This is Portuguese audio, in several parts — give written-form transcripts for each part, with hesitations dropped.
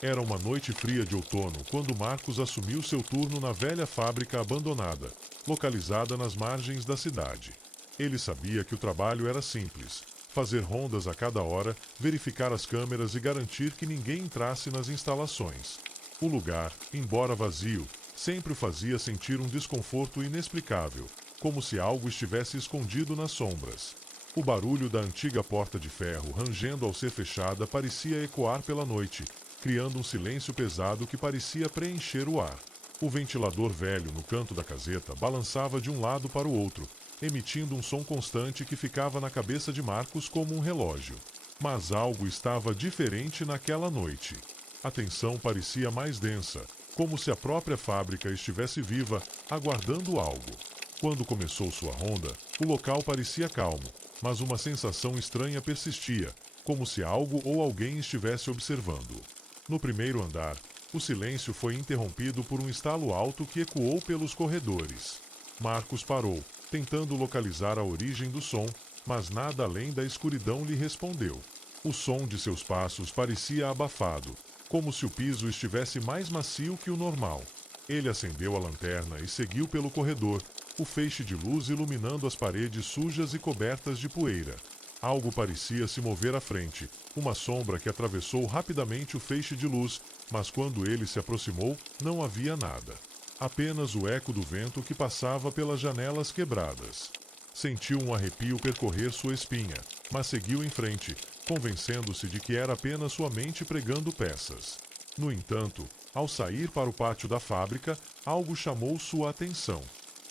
Era uma noite fria de outono quando Marcos assumiu seu turno na velha fábrica abandonada, localizada nas margens da cidade. Ele sabia que o trabalho era simples: fazer rondas a cada hora, verificar as câmeras e garantir que ninguém entrasse nas instalações. O lugar, embora vazio, sempre o fazia sentir um desconforto inexplicável, como se algo estivesse escondido nas sombras. O barulho da antiga porta de ferro rangendo ao ser fechada parecia ecoar pela noite, criando um silêncio pesado que parecia preencher o ar. O ventilador velho no canto da caseta balançava de um lado para o outro, emitindo um som constante que ficava na cabeça de Marcos como um relógio. Mas algo estava diferente naquela noite. A tensão parecia mais densa, como se a própria fábrica estivesse viva, aguardando algo. Quando começou sua ronda, o local parecia calmo, mas uma sensação estranha persistia, como se algo ou alguém estivesse observando. No primeiro andar, o silêncio foi interrompido por um estalo alto que ecoou pelos corredores. Marcos parou, tentando localizar a origem do som, mas nada além da escuridão lhe respondeu. O som de seus passos parecia abafado, como se o piso estivesse mais macio que o normal. Ele acendeu a lanterna e seguiu pelo corredor, o feixe de luz iluminando as paredes sujas e cobertas de poeira. Algo parecia se mover à frente, uma sombra que atravessou rapidamente o feixe de luz, mas quando ele se aproximou, não havia nada. Apenas o eco do vento que passava pelas janelas quebradas. Sentiu um arrepio percorrer sua espinha, mas seguiu em frente, convencendo-se de que era apenas sua mente pregando peças. No entanto, ao sair para o pátio da fábrica, algo chamou sua atenção.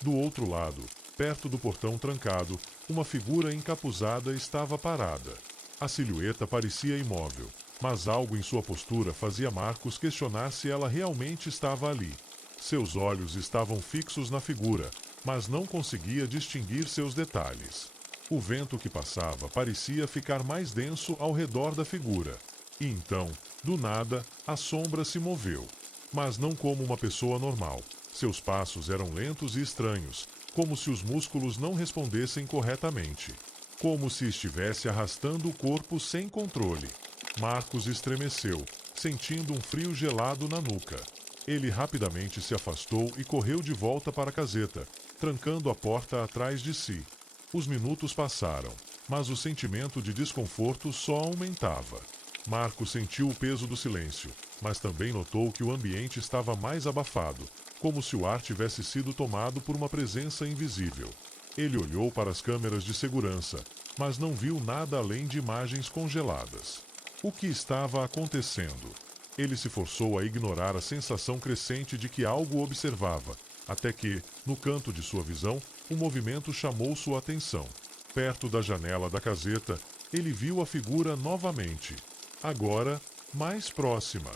Do outro lado, perto do portão trancado, uma figura encapuzada estava parada. A silhueta parecia imóvel, mas algo em sua postura fazia Marcos questionar se ela realmente estava ali. Seus olhos estavam fixos na figura, mas não conseguia distinguir seus detalhes. O vento que passava parecia ficar mais denso ao redor da figura. E então, do nada, a sombra se moveu. Mas não como uma pessoa normal. Seus passos eram lentos e estranhos, como se os músculos não respondessem corretamente. Como se estivesse arrastando o corpo sem controle. Marcos estremeceu, sentindo um frio gelado na nuca. Ele rapidamente se afastou e correu de volta para a caseta, trancando a porta atrás de si. Os minutos passaram, mas o sentimento de desconforto só aumentava. Marcos sentiu o peso do silêncio, mas também notou que o ambiente estava mais abafado, como se o ar tivesse sido tomado por uma presença invisível. Ele olhou para as câmeras de segurança, mas não viu nada além de imagens congeladas. O que estava acontecendo? Ele se forçou a ignorar a sensação crescente de que algo o observava, até que, no canto de sua visão, um movimento chamou sua atenção. Perto da janela da caseta, ele viu a figura novamente. Agora, mais próxima.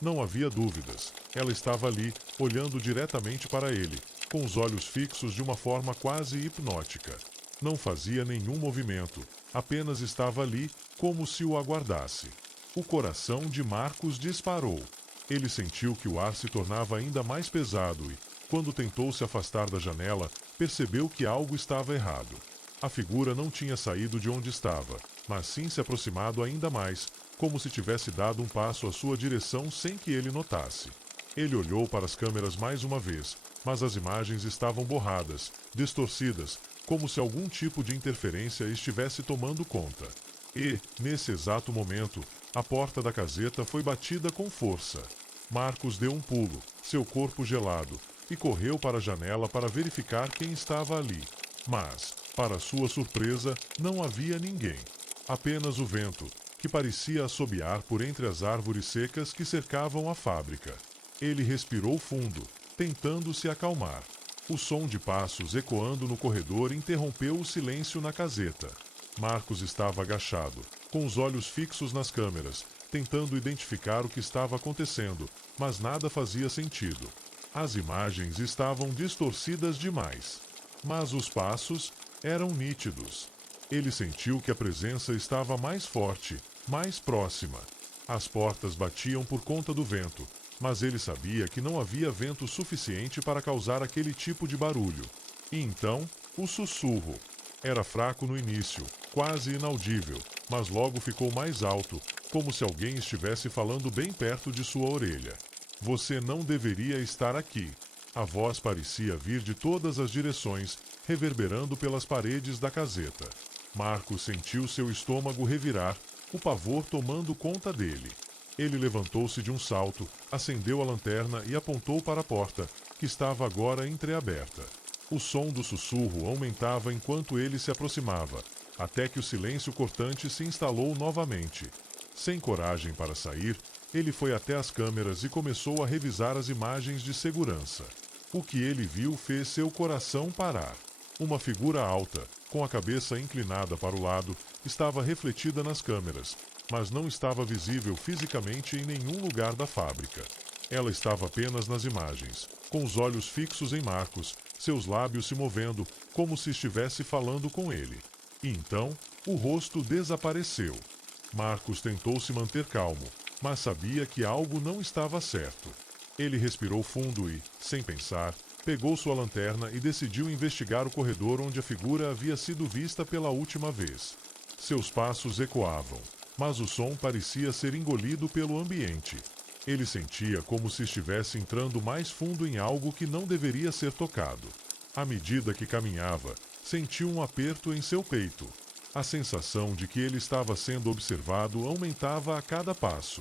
Não havia dúvidas. Ela estava ali, olhando diretamente para ele, com os olhos fixos de uma forma quase hipnótica. Não fazia nenhum movimento, apenas estava ali, como se o aguardasse. O coração de Marcos disparou. Ele sentiu que o ar se tornava ainda mais pesado e, quando tentou se afastar da janela, percebeu que algo estava errado. A figura não tinha saído de onde estava, mas sim se aproximado ainda mais, como se tivesse dado um passo à sua direção sem que ele notasse. Ele olhou para as câmeras mais uma vez, mas as imagens estavam borradas, distorcidas, como se algum tipo de interferência estivesse tomando conta. E, nesse exato momento, a porta da caseta foi batida com força. Marcos deu um pulo, seu corpo gelado, e correu para a janela para verificar quem estava ali. Mas, para sua surpresa, não havia ninguém. Apenas o vento, que parecia assobiar por entre as árvores secas que cercavam a fábrica. Ele respirou fundo, tentando se acalmar. O som de passos ecoando no corredor interrompeu o silêncio na caseta. Marcos estava agachado, com os olhos fixos nas câmeras, tentando identificar o que estava acontecendo, mas nada fazia sentido. As imagens estavam distorcidas demais. Mas os passos eram nítidos. Ele sentiu que a presença estava mais forte, mais próxima. As portas batiam por conta do vento, mas ele sabia que não havia vento suficiente para causar aquele tipo de barulho. E então, o sussurro. Era fraco no início, quase inaudível, mas logo ficou mais alto, como se alguém estivesse falando bem perto de sua orelha. Você não deveria estar aqui. A voz parecia vir de todas as direções, reverberando pelas paredes da caseta. Marcos sentiu seu estômago revirar, o pavor tomando conta dele. Ele levantou-se de um salto, acendeu a lanterna e apontou para a porta, que estava agora entreaberta. O som do sussurro aumentava enquanto ele se aproximava, até que o silêncio cortante se instalou novamente. Sem coragem para sair, ele foi até as câmeras e começou a revisar as imagens de segurança. O que ele viu fez seu coração parar. Uma figura alta, com a cabeça inclinada para o lado, estava refletida nas câmeras, mas não estava visível fisicamente em nenhum lugar da fábrica. Ela estava apenas nas imagens, com os olhos fixos em Marcos, seus lábios se movendo, como se estivesse falando com ele. E então, o rosto desapareceu. Marcos tentou se manter calmo, mas sabia que algo não estava certo. Ele respirou fundo e, sem pensar, pegou sua lanterna e decidiu investigar o corredor onde a figura havia sido vista pela última vez. Seus passos ecoavam, mas o som parecia ser engolido pelo ambiente. Ele sentia como se estivesse entrando mais fundo em algo que não deveria ser tocado. À medida que caminhava, sentiu um aperto em seu peito. A sensação de que ele estava sendo observado aumentava a cada passo.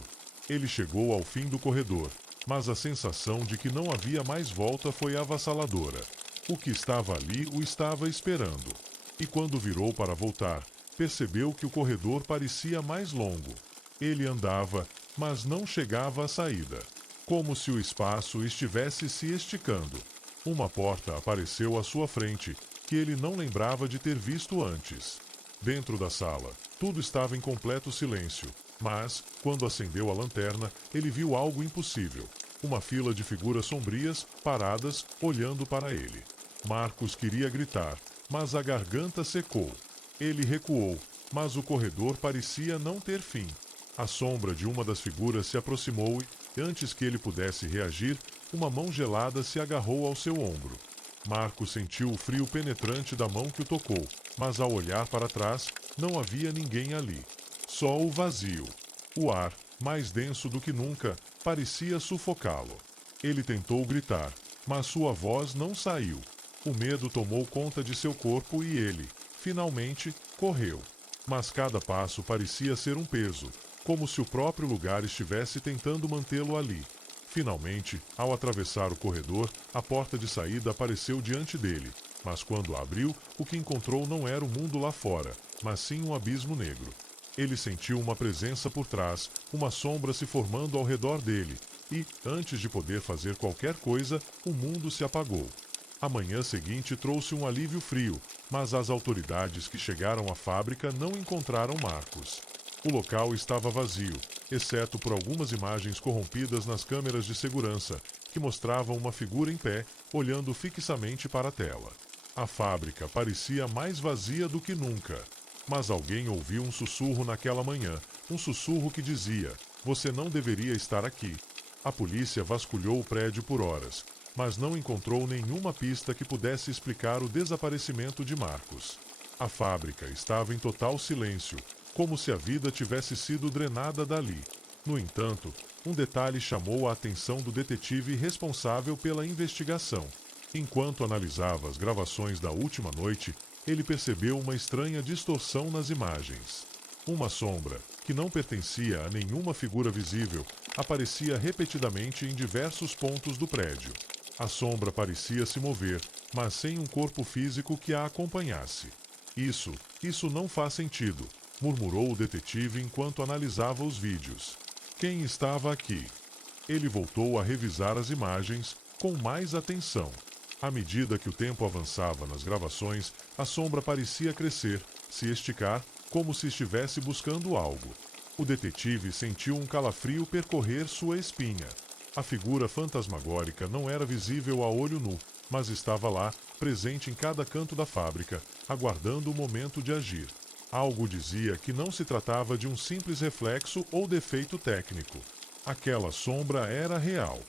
Ele chegou ao fim do corredor, mas a sensação de que não havia mais volta foi avassaladora. O que estava ali o estava esperando. E quando virou para voltar, percebeu que o corredor parecia mais longo. Ele andava, mas não chegava à saída. Como se o espaço estivesse se esticando. Uma porta apareceu à sua frente, que ele não lembrava de ter visto antes. Dentro da sala, tudo estava em completo silêncio, mas, quando acendeu a lanterna, ele viu algo impossível. Uma fila de figuras sombrias, paradas, olhando para ele. Marcos queria gritar, mas a garganta secou. Ele recuou, mas o corredor parecia não ter fim. A sombra de uma das figuras se aproximou e, antes que ele pudesse reagir, uma mão gelada se agarrou ao seu ombro. Marcos sentiu o frio penetrante da mão que o tocou, mas ao olhar para trás, não havia ninguém ali. Só o vazio. O ar, mais denso do que nunca, parecia sufocá-lo. Ele tentou gritar, mas sua voz não saiu. O medo tomou conta de seu corpo e ele, finalmente, correu. Mas cada passo parecia ser um peso, como se o próprio lugar estivesse tentando mantê-lo ali. Finalmente, ao atravessar o corredor, a porta de saída apareceu diante dele, mas quando a abriu, o que encontrou não era o mundo lá fora, mas sim um abismo negro. Ele sentiu uma presença por trás, uma sombra se formando ao redor dele, e, antes de poder fazer qualquer coisa, o mundo se apagou. A manhã seguinte trouxe um alívio frio, mas as autoridades que chegaram à fábrica não encontraram Marcos. O local estava vazio, exceto por algumas imagens corrompidas nas câmeras de segurança, que mostravam uma figura em pé, olhando fixamente para a tela. A fábrica parecia mais vazia do que nunca. Mas alguém ouviu um sussurro naquela manhã, um sussurro que dizia: "Você não deveria estar aqui." A polícia vasculhou o prédio por horas, mas não encontrou nenhuma pista que pudesse explicar o desaparecimento de Marcos. A fábrica estava em total silêncio, como se a vida tivesse sido drenada dali. No entanto, um detalhe chamou a atenção do detetive responsável pela investigação. Enquanto analisava as gravações da última noite, ele percebeu uma estranha distorção nas imagens. Uma sombra, que não pertencia a nenhuma figura visível, aparecia repetidamente em diversos pontos do prédio. A sombra parecia se mover, mas sem um corpo físico que a acompanhasse. Isso não faz sentido, murmurou o detetive enquanto analisava os vídeos. Quem estava aqui? Ele voltou a revisar as imagens, com mais atenção. À medida que o tempo avançava nas gravações, a sombra parecia crescer, se esticar, como se estivesse buscando algo. O detetive sentiu um calafrio percorrer sua espinha. A figura fantasmagórica não era visível a olho nu, mas estava lá, presente em cada canto da fábrica, aguardando o momento de agir. Algo dizia que não se tratava de um simples reflexo ou defeito técnico. Aquela sombra era real.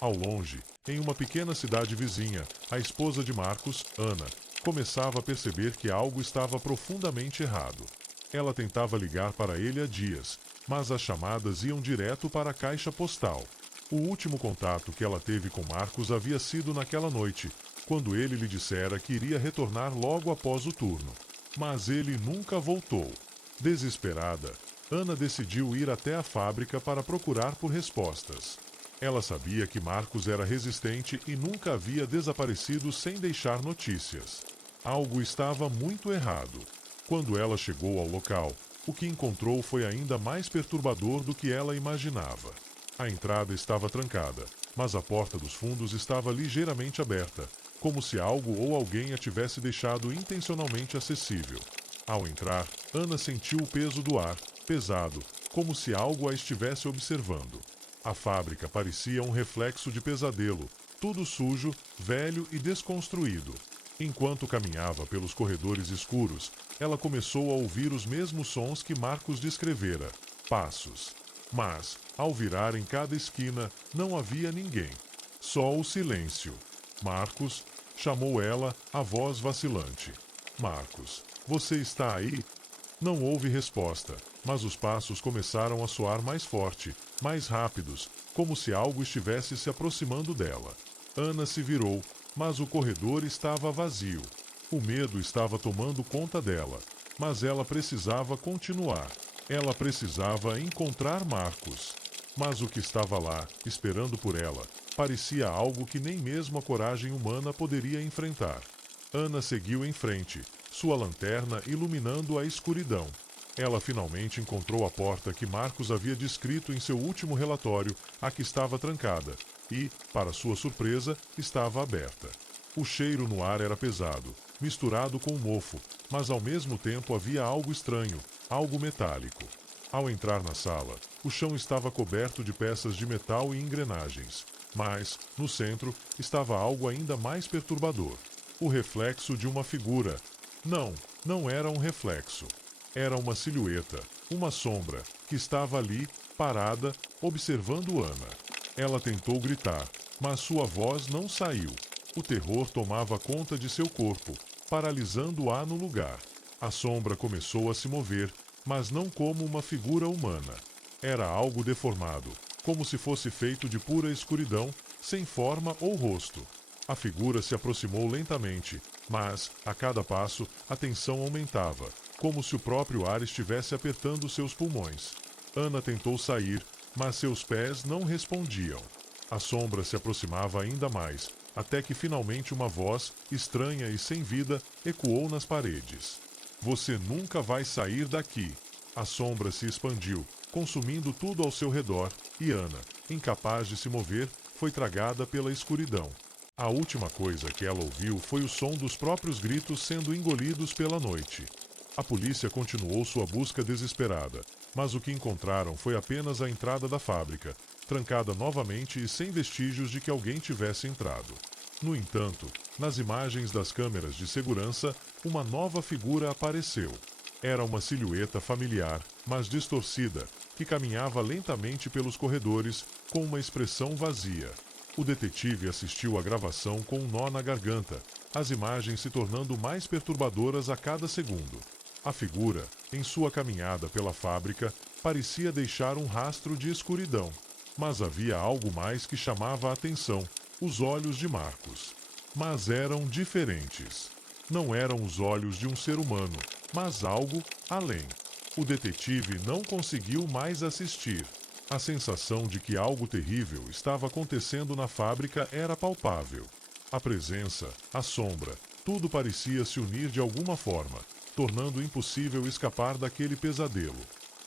Ao longe, em uma pequena cidade vizinha, a esposa de Marcos, Ana, começava a perceber que algo estava profundamente errado. Ela tentava ligar para ele há dias, mas as chamadas iam direto para a caixa postal. O último contato que ela teve com Marcos havia sido naquela noite, quando ele lhe dissera que iria retornar logo após o turno. Mas ele nunca voltou. Desesperada, Ana decidiu ir até a fábrica para procurar por respostas. Ela sabia que Marcos era resistente e nunca havia desaparecido sem deixar notícias. Algo estava muito errado. Quando ela chegou ao local, o que encontrou foi ainda mais perturbador do que ela imaginava. A entrada estava trancada, mas a porta dos fundos estava ligeiramente aberta, como se algo ou alguém a tivesse deixado intencionalmente acessível. Ao entrar, Ana sentiu o peso do ar, pesado, como se algo a estivesse observando. A fábrica parecia um reflexo de pesadelo, tudo sujo, velho e desconstruído. Enquanto caminhava pelos corredores escuros, ela começou a ouvir os mesmos sons que Marcos descrevera, passos. Mas, ao virar em cada esquina, não havia ninguém. Só o silêncio. Marcos, chamou ela, a voz vacilante. Marcos, você está aí? Não houve resposta, mas os passos começaram a soar mais forte, mais rápidos, como se algo estivesse se aproximando dela. Ana se virou, mas o corredor estava vazio. O medo estava tomando conta dela, mas ela precisava continuar. Ela precisava encontrar Marcos. Mas o que estava lá, esperando por ela, parecia algo que nem mesmo a coragem humana poderia enfrentar. Ana seguiu em frente, sua lanterna iluminando a escuridão. Ela finalmente encontrou a porta que Marcos havia descrito em seu último relatório, a que estava trancada, e, para sua surpresa, estava aberta. O cheiro no ar era pesado, misturado com mofo, mas ao mesmo tempo havia algo estranho, algo metálico. Ao entrar na sala, o chão estava coberto de peças de metal e engrenagens, mas, no centro, estava algo ainda mais perturbador. O reflexo de uma figura. Não era um reflexo. Era uma silhueta, uma sombra, que estava ali, parada, observando Ana. Ela tentou gritar, mas sua voz não saiu. O terror tomava conta de seu corpo, paralisando-a no lugar. A sombra começou a se mover, mas não como uma figura humana. Era algo deformado, como se fosse feito de pura escuridão, sem forma ou rosto. A figura se aproximou lentamente, mas, a cada passo, a tensão aumentava, como se o próprio ar estivesse apertando seus pulmões. Ana tentou sair, mas seus pés não respondiam. A sombra se aproximava ainda mais, até que finalmente uma voz, estranha e sem vida, ecoou nas paredes. Você nunca vai sair daqui. A sombra se expandiu, consumindo tudo ao seu redor, e Ana, incapaz de se mover, foi tragada pela escuridão. A última coisa que ela ouviu foi o som dos próprios gritos sendo engolidos pela noite. A polícia continuou sua busca desesperada, mas o que encontraram foi apenas a entrada da fábrica, trancada novamente e sem vestígios de que alguém tivesse entrado. No entanto, nas imagens das câmeras de segurança, uma nova figura apareceu. Era uma silhueta familiar, mas distorcida, que caminhava lentamente pelos corredores, com uma expressão vazia. O detetive assistiu à gravação com um nó na garganta, as imagens se tornando mais perturbadoras a cada segundo. A figura, em sua caminhada pela fábrica, parecia deixar um rastro de escuridão. Mas havia algo mais que chamava a atenção, os olhos de Marcos. Mas eram diferentes. Não eram os olhos de um ser humano, mas algo além. O detetive não conseguiu mais assistir. A sensação de que algo terrível estava acontecendo na fábrica era palpável. A presença, a sombra, tudo parecia se unir de alguma forma, tornando impossível escapar daquele pesadelo.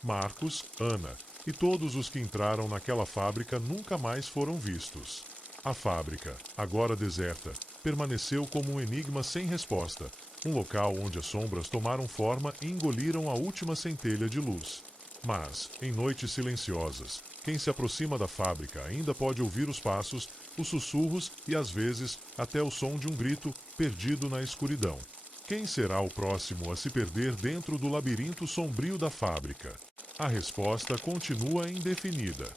Marcos, Ana e todos os que entraram naquela fábrica nunca mais foram vistos. A fábrica, agora deserta, permaneceu como um enigma sem resposta, um local onde as sombras tomaram forma e engoliram a última centelha de luz. Mas, em noites silenciosas, quem se aproxima da fábrica ainda pode ouvir os passos, os sussurros e, às vezes, até o som de um grito perdido na escuridão. Quem será o próximo a se perder dentro do labirinto sombrio da fábrica? A resposta continua indefinida.